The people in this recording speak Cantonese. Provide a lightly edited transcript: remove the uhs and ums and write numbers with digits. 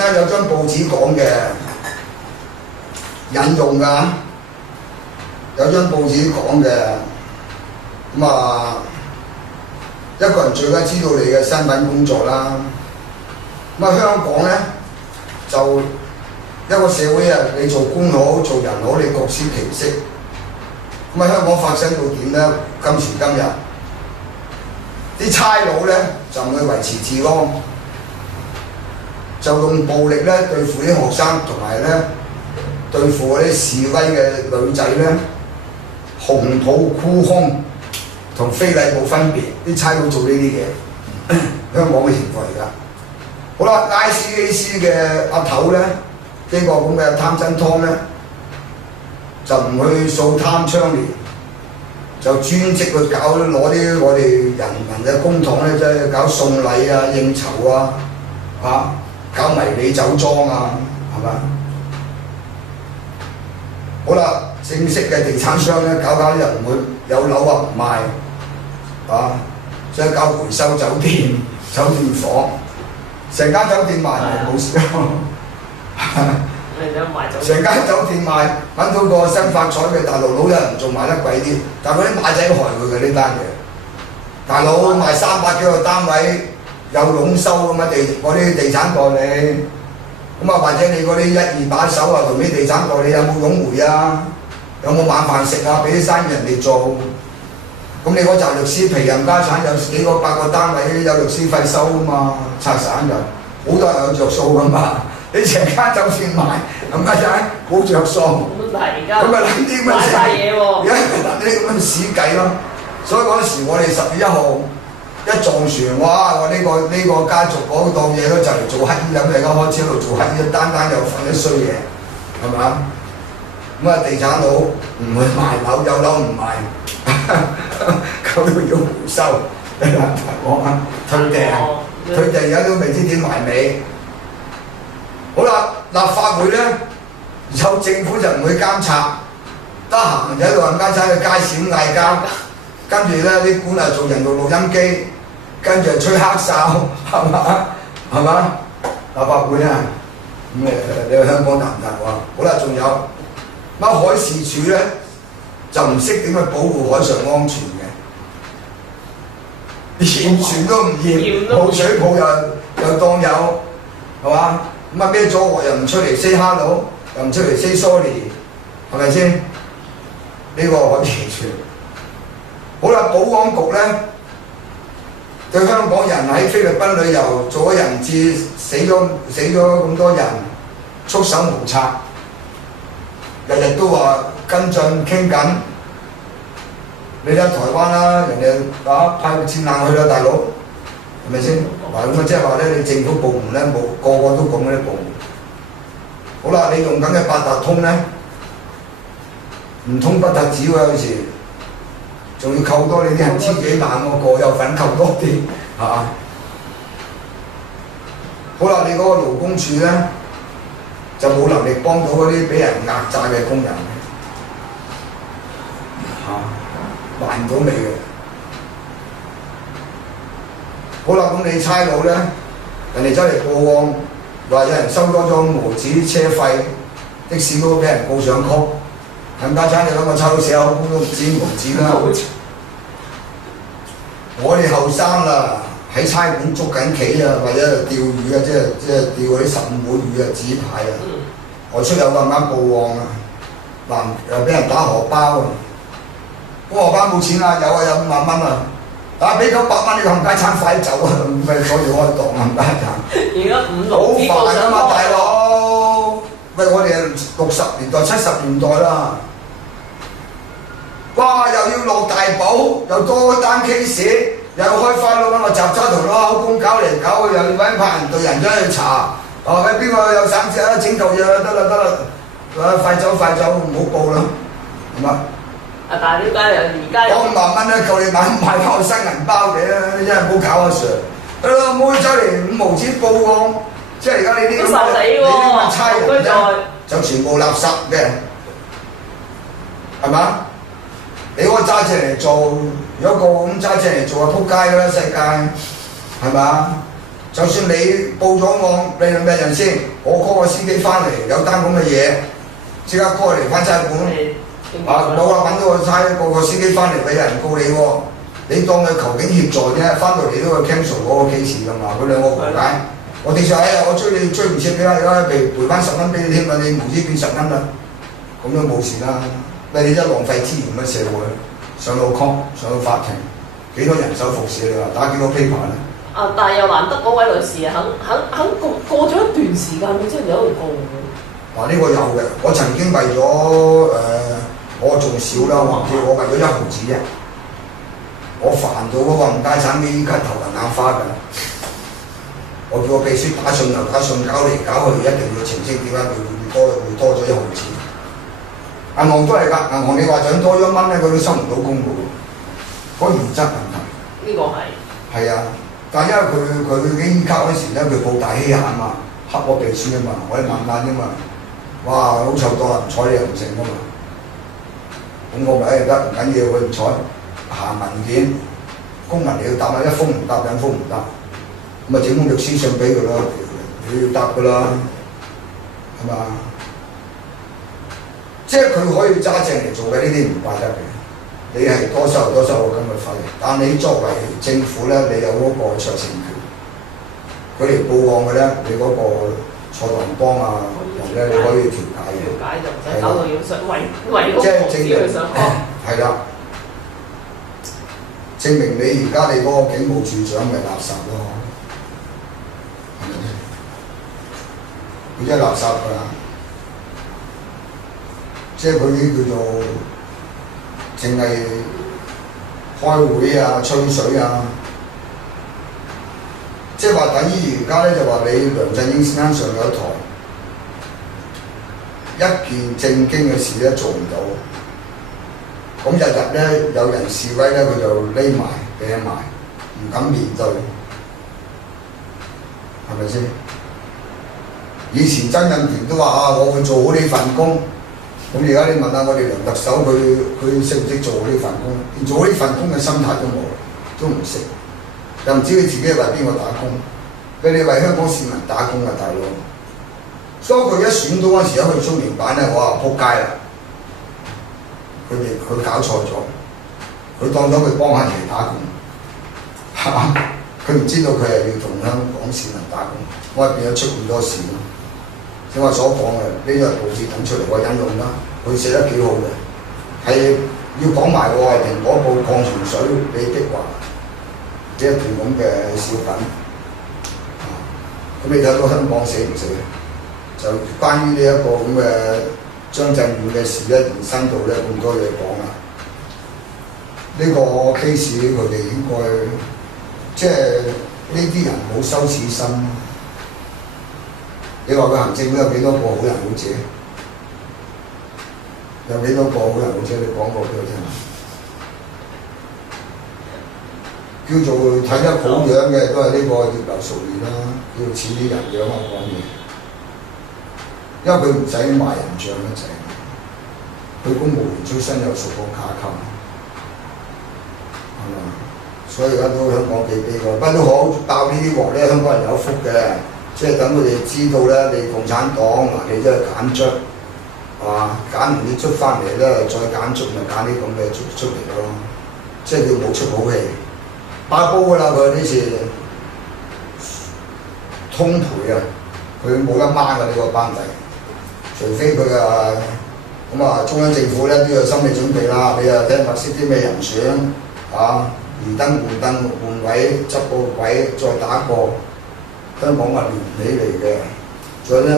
咧有張報紙講嘅，引用㗎，有張報紙講嘅，咁啊一個人最緊知道你嘅身份工作啦。咁啊香港咧就一個社會啊，你做官好做人好，你各司其職。咁啊香港發生到點咧？今時今日啲差佬咧就唔去維持治安，就用暴力咧對付啲學生，同埋咧對付嗰啲示威嘅女仔咧，紅肚箍胸同非禮冇分別，啲差佬做呢啲嘢，香港嘅情況嚟㗎。好啦，ICAC 嘅阿頭咧，呢個咁嘅貪真湯咧，就唔去掃貪倡廉，就專職去搞攞啲我哋人民嘅公帑咧，即係搞送禮啊、應酬啊，搞迷你酒莊啊，係嘛？好啦，正式嘅地產商咧，搞啲人唔會有樓啊唔賣，即係搞回收酒店、酒店房，成間酒店賣冇事。成間酒店賣，揾到個新發財嘅大陸佬有人仲賣得貴啲，但係嗰啲馬仔害佢嘅呢單嘢。大佬賣300幾個單位，有佣收咁啊嗰啲地產代理，咁啊或者你嗰啲1、2把手啊同啲地產代理有冇佣回啊？有冇晚飯食啊？俾啲生意人哋做，咁你嗰紮律師皮任家產有幾個百個單位有律師費收啊嘛，拆散就好多人有着數噶嘛。你成間酒店賣，冚家產好着數，咁咪諗啲乜嘢？而家諗啲咁嘅屎計咯。所以嗰時我哋10月1號一撞船，哇！我呢個家族嗰檔嘢都就嚟做乞衣咁，而家開始喺度做乞衣，單又份啲衰嘢，係咪啊？咁啊，地產佬唔去賣樓，有樓唔賣，咁都要回收。我退訂而家都未知點埋尾。好啦，立法會咧有政府就唔會監察，得閒就喺度冚家產去街市咁嗌交，跟住咧啲官啊做人道錄音機，跟住吹黑哨，係嘛？係嘛？立法會啊，咁你去香港得唔得喎？好啦，仲有乜海事處咧就唔識點去保護海上安全嘅，驗船都唔驗，冇水泡又當有，係嘛？咁啊孭咗鑊又唔出嚟 say hello， 又唔出嚟 say sorry， 係咪先？呢個海事處。好啦，保安局咧對香港人喺菲律賓旅遊做咗人質，死咗咁多人，束手無策，日日都話跟進傾緊。你睇台灣啦，人哋派個戰艦去啦，大佬，係咪先？嗱咁啊，即係話咧，你政府部門咧冇個個都講嗰啲部門。好啦，你用緊嘅八達通咧，唔通不特止喎，有時仲要扣多你啲人千幾萬喎，個有份扣多啲，係嘛？好啦，你嗰個勞工處咧就冇能力幫到嗰啲俾人壓榨嘅工人，還唔到尾嘅。好啦，咁你差佬咧，人哋走嚟報案，話有人收多咗無紙車費，的士都俾人告上曲，冚家產你諗個差佬寫口供都唔知無紙啦。我哋後生啦，喺差館捉緊棋啊，或者釣魚啊，即係釣嗰啲15會魚啊、紙牌啊，外出有個啱報案啊，又俾人打荷包啊，個荷包冇錢啊，有5萬蚊啊。俾900蚊你個冚家產快走啊！咪所以開檔冚家產。而家5、6好煩啊嘛，大佬。喂，我哋60年代、70年代啦，哇！又要落大保，又多單 case， 又開花佬揾個雜差同攞口供搞嚟搞去，又要揾派人隊人咗去查。喂，邊個有省錢啊？整嚿嘢得啦，快走，唔好報啦，係嘛？但係點解而家5萬蚊咧，夠你買翻個新銀包嘅，真係唔好搞阿 Sir。唔好走嚟5毫紙報案，即係而家你啲咁嘅差人咧，就全部垃圾嘅，係嘛？你嗰個揸車嚟做，如果個咁揸車嚟做啊，撲街啦世界，係嘛？就算你報咗案，你係咩人先？我 call 個司機翻嚟，有單咁嘅嘢，即刻 call 嚟翻差館。冇啦，揾到個司機翻嚟，咪有人告你喎。你當佢求警協助啫，翻到嚟都會 cancel 嗰個 case 㗎嘛。佢兩個和解，我哋就我追你追唔切嘅啦，而家賠翻10蚊俾你添啊！你無知變10蚊啦，咁都冇事啦。你真係浪費資源嘅社會，上到 court 上到法庭，幾多人手服侍你話打幾多 paper 咧？但係又難得嗰位女士肯過咗一段時間，佢先有一度告嘅。呢個有嘅，我曾經為咗我仲少啦，或者我為咗1毫子啫，我煩到嗰個唔家產呢家頭暈眼花㗎。我叫我秘書打信又打信，搞嚟搞去，一定要澄清點解會多咗1毫子。銀行都係㗎，銀行你話想多1蚊咧，佢都收唔到公務，嗰原則問題。呢個係。係啊，但因為佢啲卡嗰時咧，佢報大欺客啊嘛，黑我秘書啊嘛，我哋慢慢啫嘛。哇！好臭多人唔睬你又唔成㗎嘛。咁我咪得唔緊要，佢唔睬，行文件，公文你要答啊，一封唔答，兩封唔答，咁咪整封律師信俾佢咯，你要答㗎啦，係嘛？即係佢可以揸正嚟做嘅，呢啲唔怪得嘅。你係多收我咁嘅費，但你作為政府咧，你有嗰個酌情權。佢嚟報案嘅咧，你嗰個錯當幫啊人咧，你可以調解嘅。調解就唔使搞到要上為嗰個司機去上崗。係啦，證明你而家你嗰個警務處長咪垃圾咯，係咪先？佢真係垃圾㗎。即係佢啲叫做淨係開會啊、吹水啊，即係話等於而家咧就話你梁振英先生上咗台，一件正經嘅事咧做唔到，咁日日咧有人示威咧，佢就匿埋避埋，唔敢面對，係咪先？以前曾蔭權都話我會做好呢份工。咁而家你問下我哋梁特首，佢識唔識做呢份工？連做呢份工嘅心態都冇，都唔識，又唔知佢自己係為邊個打工？佢哋為香港市民打工啊，大佬！當佢一選到嗰時，一去中聯辦咧，我話撲街啦！佢搞錯咗，佢當咗佢幫下人哋打工，佢唔知道佢係要同香港市民打工，我係變咗出咁多事咯。正話所講嘅呢個報紙等出嚟，我引用啦，佢寫得幾好嘅，係要講埋喎，蘋果報礦泉水李碧華呢一段咁嘅小品，咁你睇到香港死唔死？就關於呢一個咁嘅張震遠嘅事咧，延伸到咧咁多嘢講啦。呢個 case 佢哋應該即係呢啲人冇羞恥心。你話佢行政會有幾多個好人好姐？有幾多個好人好姐？你講過俾我聽。叫做睇得好樣嘅都係呢個葉劉淑儀啦，叫似啲人樣啊講嘢。因為佢唔使賣人像一陣，佢公務員出身又屬過卡級，係嘛？所以而家都香港幾悲個，不過都好爆呢啲鑊咧，香港人有福嘅。即係等佢哋知道咧，你共產黨嗱，你都係揀卒，係嘛？揀完啲卒翻嚟咧，再揀卒咪揀啲咁嘅卒出嚟咯。即係叫冇出好氣，爆煲㗎啦！佢呢次通賠啊，佢冇得掹㗎呢個班底，除非佢咁啊，中央政府咧都有心理準備啦。你又睇物色啲咩人選啊？移燈換燈換位執個位再打過。香港係連起嚟嘅，仲有咧。